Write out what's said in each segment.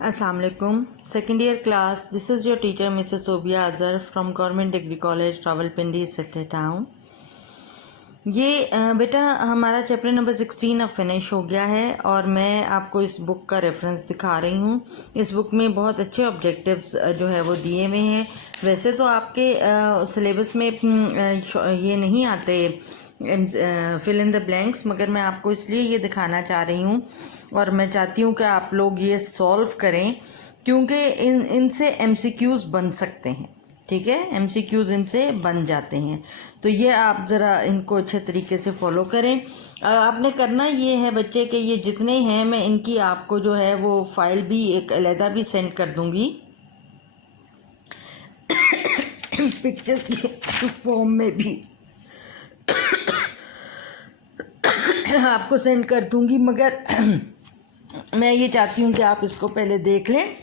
Assalamu alaikum. Second year class. This is your teacher Mrs. Sobia Azhar from Government Degree College, Rawalpindi, Settle Town. ये बेटा हमारा chapter number 16 अब finish हो गया है और मैं आपको इस बुक का रेफरेंस दिखा रही हूँ। इस बुक में बहुत अच्छे ऑब्जेक्टिव्स जो है वो दिए हुए हैं। वैसे तो आपके सिलेबस में ये नहीं आते फिल इन द ब्लैंक्स, मगर मैं आपको इसलिए ये दिखाना चाह रही हूँ और मैं चाहती हूँ कि आप लोग ये सॉल्व करें, क्योंकि इनसे MCQs बन सकते हैं। ठीक है, MCQs इनसे बन जाते हैं। तो ये आप ज़रा इनको अच्छे तरीके से फॉलो करें। आपने करना ये है बच्चे कि ये जितने हैं मैं इनकी आपको जो है वो फाइल भी एक अलहदा भी सेंड कर दूँगी पिक्चर्स के फॉर्म में भी आपको सेंड कर दूँगी, मगर मैं ये चाहती हूँ कि आप इसको पहले देख लें,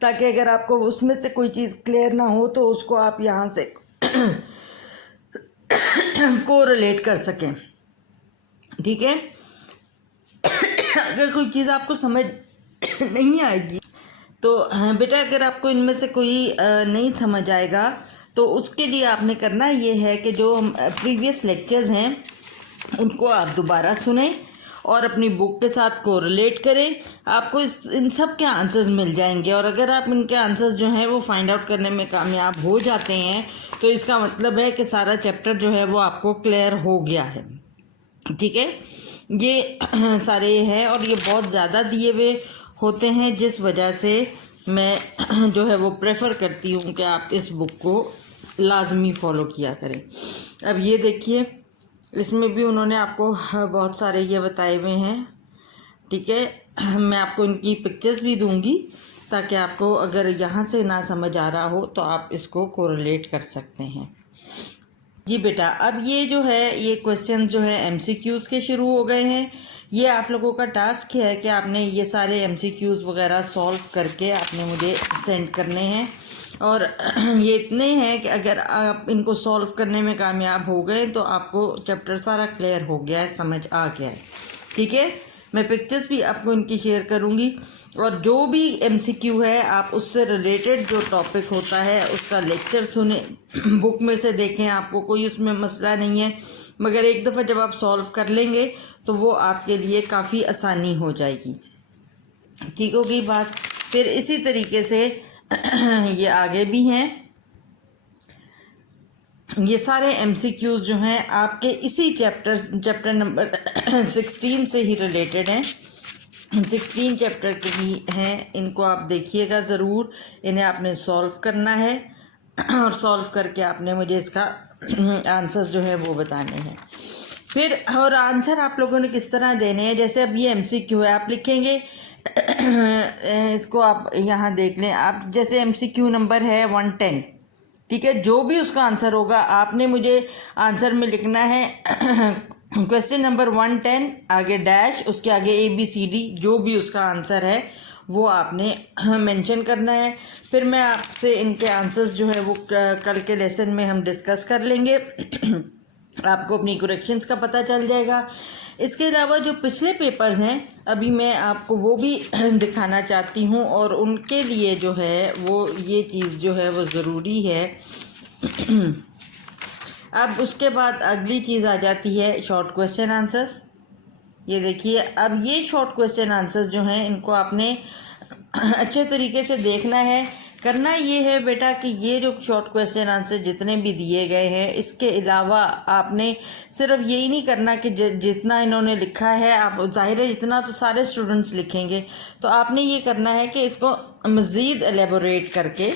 ताकि अगर आपको उसमें से कोई चीज़ क्लियर ना हो तो उसको आप यहाँ से कोरिलेट कर सकें। ठीक है, अगर कोई चीज़ आपको समझ नहीं आएगी तो बेटा अगर आपको इनमें से कोई नहीं समझ आएगा तो उसके लिए आपने करना ये है कि जो प्रीवियस लेक्चर्स हैं उनको आप दोबारा सुनें और अपनी बुक के साथ कोरिलेट करें। आपको इन सब के आंसर्स मिल जाएंगे और अगर आप इनके आंसर्स जो हैं वो फाइंड आउट करने में कामयाब हो जाते हैं तो इसका मतलब है कि सारा चैप्टर जो है वो आपको क्लियर हो गया है। ठीक है, ये सारे हैं और ये बहुत ज़्यादा दिए हुए होते हैं, जिस वजह से मैं जो है वो प्रेफर करती हूँ कि आप इस बुक को लाजमी फ़ॉलो किया करें। अब ये देखिए, इसमें भी उन्होंने आपको बहुत सारे ये बताए हुए हैं। ठीक है, मैं आपको इनकी पिक्चर्स भी दूंगी ताकि आपको अगर यहाँ से ना समझ आ रहा हो तो आप इसको कोरिलेट कर सकते हैं। जी बेटा, अब ये जो है ये क्वेश्चन जो है MCQs के शुरू हो गए हैं। ये आप लोगों का टास्क है कि आपने ये सारे MCQs वगैरह सॉल्व करके आपने मुझे सेंड करने हैं और ये इतने हैं कि अगर आप इनको सॉल्व करने में कामयाब हो गए तो आपको चैप्टर सारा क्लियर हो गया है, समझ आ गया है। ठीक है, मैं पिक्चर्स भी आपको इनकी शेयर करूँगी और जो भी MCQ है आप उससे रिलेटेड जो टॉपिक होता है उसका लेक्चर सुने, बुक में से देखें, आपको कोई उसमें मसला नहीं है, मगर एक दफ़ा जब आप सॉल्व कर लेंगे तो वो आपके लिए काफ़ी आसानी हो जाएगी। ठीक होगी बात। फिर इसी तरीके से ये आगे भी हैं, ये सारे MCQs जो हैं आपके इसी चैप्टर नंबर 16 से ही रिलेटेड हैं। 16 चैप्टर के ही हैं, इनको आप देखिएगा ज़रूर। इन्हें आपने सॉल्व करना है और सॉल्व करके आपने मुझे इसका आंसर्स जो है वो बताने हैं। फिर और आंसर आप लोगों ने किस तरह देने हैं, जैसे अब ये MCQ है, आप लिखेंगे इसको आप यहाँ देख लें। आप जैसे MCQ नंबर है 110, ठीक है, जो भी उसका आंसर होगा आपने मुझे आंसर में लिखना है क्वेश्चन नंबर 110, आगे डैश, उसके आगे ABCD, जो भी उसका आंसर है वो आपने मेंशन करना है। फिर मैं आपसे इनके आंसर्स जो है वो कल के लेसन में हम डिस्कस कर लेंगे आपको अपनी करेक्शंस का पता चल जाएगा। इसके अलावा जो पिछले पेपर्स हैं अभी मैं आपको वो भी दिखाना चाहती हूँ और उनके लिए जो है वो ये चीज़ जो है वो ज़रूरी है। अब उसके बाद अगली चीज़ आ जाती है शॉर्ट क्वेश्चन आंसर्स। ये देखिए, अब ये शॉर्ट क्वेश्चन आंसर्स जो हैं इनको आपने अच्छे तरीके से देखना है। करना ये है बेटा कि ये जो शॉर्ट क्वेश्चन आंसर जितने भी दिए गए हैं, इसके अलावा आपने सिर्फ यही नहीं करना कि जितना इन्होंने लिखा है, आप ज़ाहिर है इतना तो सारे स्टूडेंट्स लिखेंगे, तो आपने ये करना है कि इसको मज़ीद एलेबोरेट करके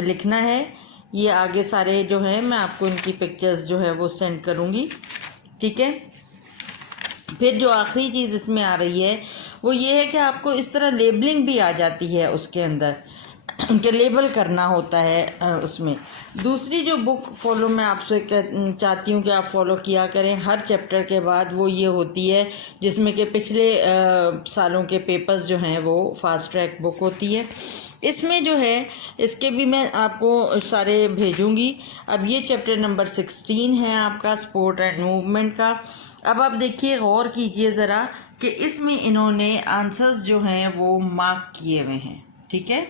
लिखना है। ये आगे सारे जो हैं मैं आपको इनकी पिक्चर्स जो है वो सेंड करूँगी। ठीक है, फिर जो आखिरी चीज़ इसमें आ रही है वो ये है कि आपको इस तरह लेबलिंग भी आ जाती है उसके अंदर कि लेबल करना होता है उसमें। दूसरी जो बुक फॉलो मैं आपसे चाहती हूँ कि आप फॉलो किया करें हर चैप्टर के बाद, वो ये होती है जिसमें कि पिछले सालों के पेपर्स जो हैं वो फास्ट ट्रैक बुक होती है। इसमें जो है इसके भी मैं आपको सारे भेजूँगी। अब ये चैप्टर नंबर 16 है आपका स्पोर्ट एंड मूवमेंट का। अब आप देखिए, गौर कीजिए ज़रा कि इसमें इन्होंने आंसर्स जो हैं वो मार्क किए हुए हैं, ठीक है।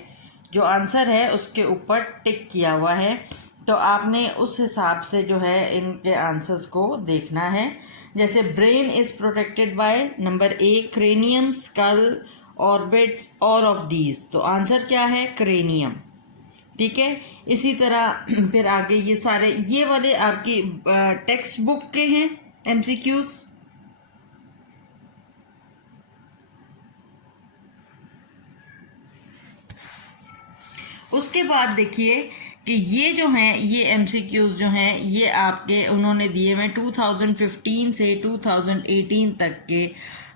जो आंसर है उसके ऊपर टिक किया हुआ है, तो आपने उस हिसाब से जो है इनके आंसर्स को देखना है। जैसे brain is protected by number a cranium, skull, orbits, all of these. तो आंसर क्या है? क्रेनियम, ठीक है। इसी तरह फिर आगे ये सारे ये वाले आपकी टेक्स्ट बुक के हैं एमसीक्यूज। उसके बाद देखिए कि ये जो हैं ये एमसीक्यूज जो हैं ये आपके उन्होंने दिए हुए 2015 से 2018 तक के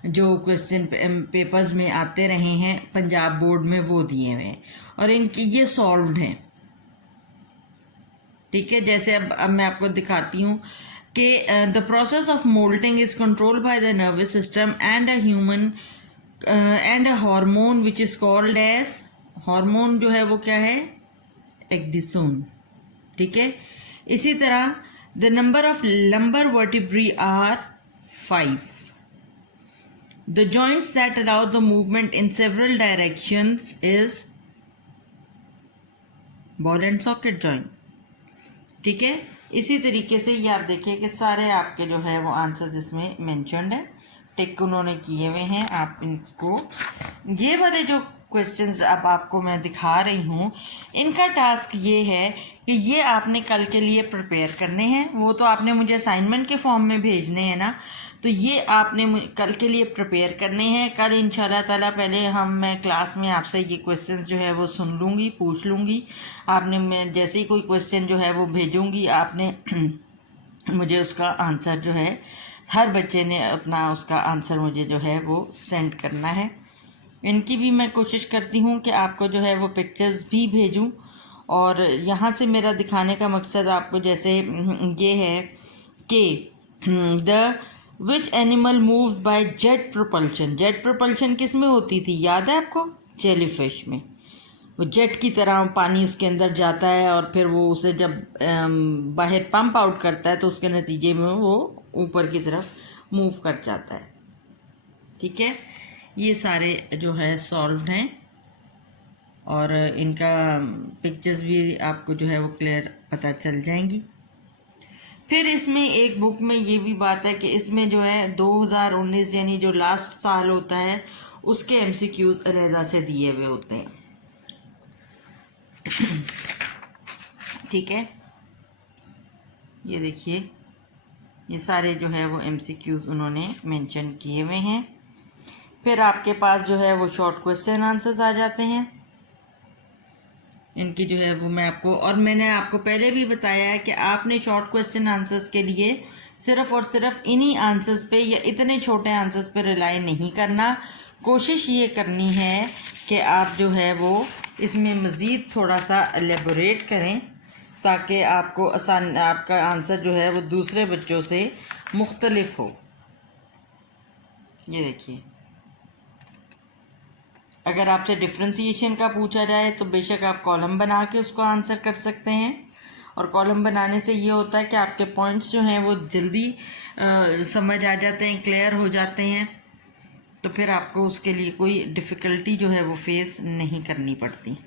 जो क्वेश्चन पेपर्स में आते रहे हैं पंजाब बोर्ड में, वो दिए हुए हैं और इनकी ये सॉल्व्ड हैं, ठीक है। जैसे अब मैं आपको दिखाती हूँ कि the process of moulting is control by the nervous system and a human and a hormone which is called as, hormone जो है वो क्या है? एक्डिसोन, ठीक है। इसी तरह the number of lumbar vertebrae are 5. The joints that allow the movement in several directions is ball and socket joint, ठीक है। इसी तरीके से ये आप देखिए कि सारे आपके जो है वो आंसर्स इसमें मेंशन्ड है, टिक उन्होंने किए हुए हैं। आप इनको ये वाले जो क्वेश्चंस अब आपको मैं दिखा रही हूँ इनका टास्क ये है कि ये आपने कल के लिए प्रिपेयर करने हैं। वो तो आपने मुझे असाइनमेंट के फॉर्म में भेजने हैं ना, तो ये आपने कल के लिए प्रिपेयर करने हैं। कल इंशाल्लाह ताला पहले मैं क्लास में आपसे ये क्वेश्चंस जो है वो सुन लूँगी, पूछ लूँगी। आपने मैं जैसे ही कोई क्वेश्चन जो है वो भेजूँगी आपने मुझे उसका आंसर जो है, हर बच्चे ने अपना उसका आंसर मुझे जो है वो सेंड करना है। इनकी भी मैं कोशिश करती हूँ कि आपको जो है वो पिक्चर्स भी भेजूँ। और यहाँ से मेरा दिखाने का मकसद आपको जैसे ये है कि the which animal moves bye jet propulsion. Jet propulsion किस में होती थी, याद है आपको? जेलीफिश में। वो जेट की तरह पानी उसके अंदर जाता है और फिर वो उसे जब बाहर पंप आउट करता है तो उसके नतीजे में वो ऊपर की तरफ मूव कर जाता है, ठीक है। ये सारे जो है सॉल्व्ड हैं और इनका पिक्चर्स भी आपको जो है वो क्लियर पता चल जाएंगी। फिर इसमें एक बुक में ये भी बात है कि इसमें जो है 2019 यानी जो लास्ट साल होता है उसके एमसीक्यूज अलहदा से दिए हुए होते हैं, ठीक है। ये देखिए ये सारे जो है वो एमसीक्यूज उन्होंने मेंशन किए हुए हैं। फिर आपके पास जो है वो शॉर्ट क्वेश्चन आंसर्स आ जाते हैं। इनकी जो है वो मैं आपको, और मैंने आपको पहले भी बताया है कि आपने शॉर्ट क्वेश्चन आंसर्स के लिए सिर्फ़ और सिर्फ इन्हीं आंसर्स पे या इतने छोटे आंसर्स पे रिलाई नहीं करना। कोशिश ये करनी है कि आप जो है वो इसमें मज़ीद थोड़ा सा एलेबोरेट करें ताकि आपको आसान, आपका आंसर जो है वो दूसरे बच्चों से मुख्तलिफ हो। ये देखिए, अगर आपसे डिफ्रेंसीशन का पूछा जाए तो बेशक आप कॉलम बना के उसको आंसर कर सकते हैं। और कॉलम बनाने से ये होता है कि आपके पॉइंट्स जो हैं वो जल्दी समझ आ जाते हैं, क्लियर हो जाते हैं, तो फिर आपको उसके लिए कोई डिफ़िकल्टी जो है वो फेस नहीं करनी पड़ती।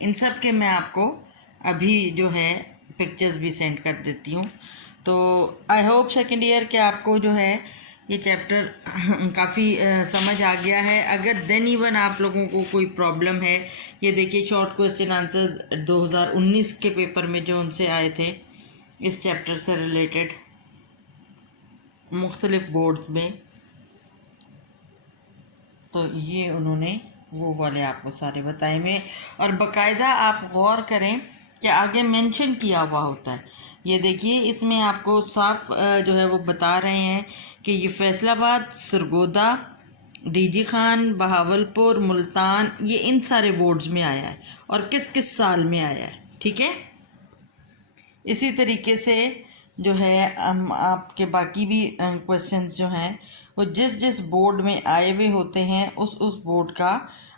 इन सब के मैं आपको अभी जो है पिक्चर्स भी सेंड कर देती हूँ। तो आई होप सेकेंड ईयर के आपको जो है ये चैप्टर काफ़ी समझ आ गया है। अगर देन इवन आप लोगों को कोई प्रॉब्लम है, ये देखिए शॉर्ट क्वेश्चन आंसर्स 2019 के पेपर में जो उनसे आए थे इस चैप्टर से रिलेटेड मुख्तलिफ बोर्ड में, तो ये उन्होंने वो वाले आपको सारे बताए हुए। और बाकायदा आप गौर करें कि आगे मेंशन किया हुआ होता है। ये देखिए इसमें आपको साफ जो है वो बता रहे हैं कि ये फैसलाबाद, सरगोदा, डीजी खान, बहावलपुर, मुल्तान, ये इन सारे बोर्ड्स में आया है और किस किस साल में आया है, ठीक है। इसी तरीके से जो है आपके बाकी भी क्वेश्चंस जो हैं वो जिस जिस बोर्ड में आए हुए होते हैं उस बोर्ड का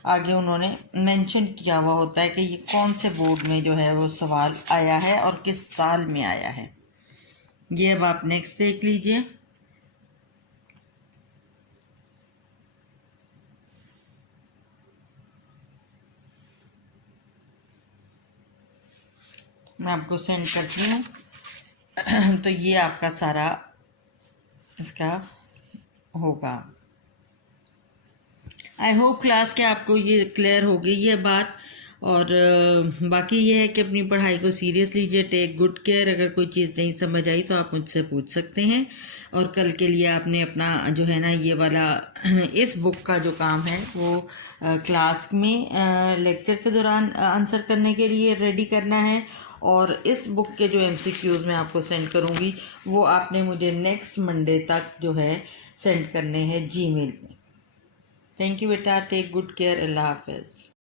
आगे उन्होंने मेंशन किया हुआ होता है कि ये कौन से बोर्ड में जो है वो सवाल आया है और किस साल में आया है। ये अब आप नेक्स्ट देख लीजिए। मैं आपको सेंड करती हूँ। तो ये आपका सारा इसका होगा। आई होप क्लास के आपको ये क्लियर हो गई है बात। और बाकी ये है कि अपनी पढ़ाई को सीरियस लीजिए, टेक गुड केयर। अगर कोई चीज़ नहीं समझ आई तो आप मुझसे पूछ सकते हैं। और कल के लिए आपने अपना जो है ना ये वाला इस बुक का जो काम है वो क्लास में लेक्चर के दौरान आंसर करने के लिए रेडी करना है। और इस बुक के जो MCQs मैं आपको सेंड करूँगी वो आपने मुझे नेक्स्ट मंडे तक जो है सेंड करने हैं जीमेल में। थैंक यू बेटा, टेक गुड केयर, अल्लाह हाफिज़।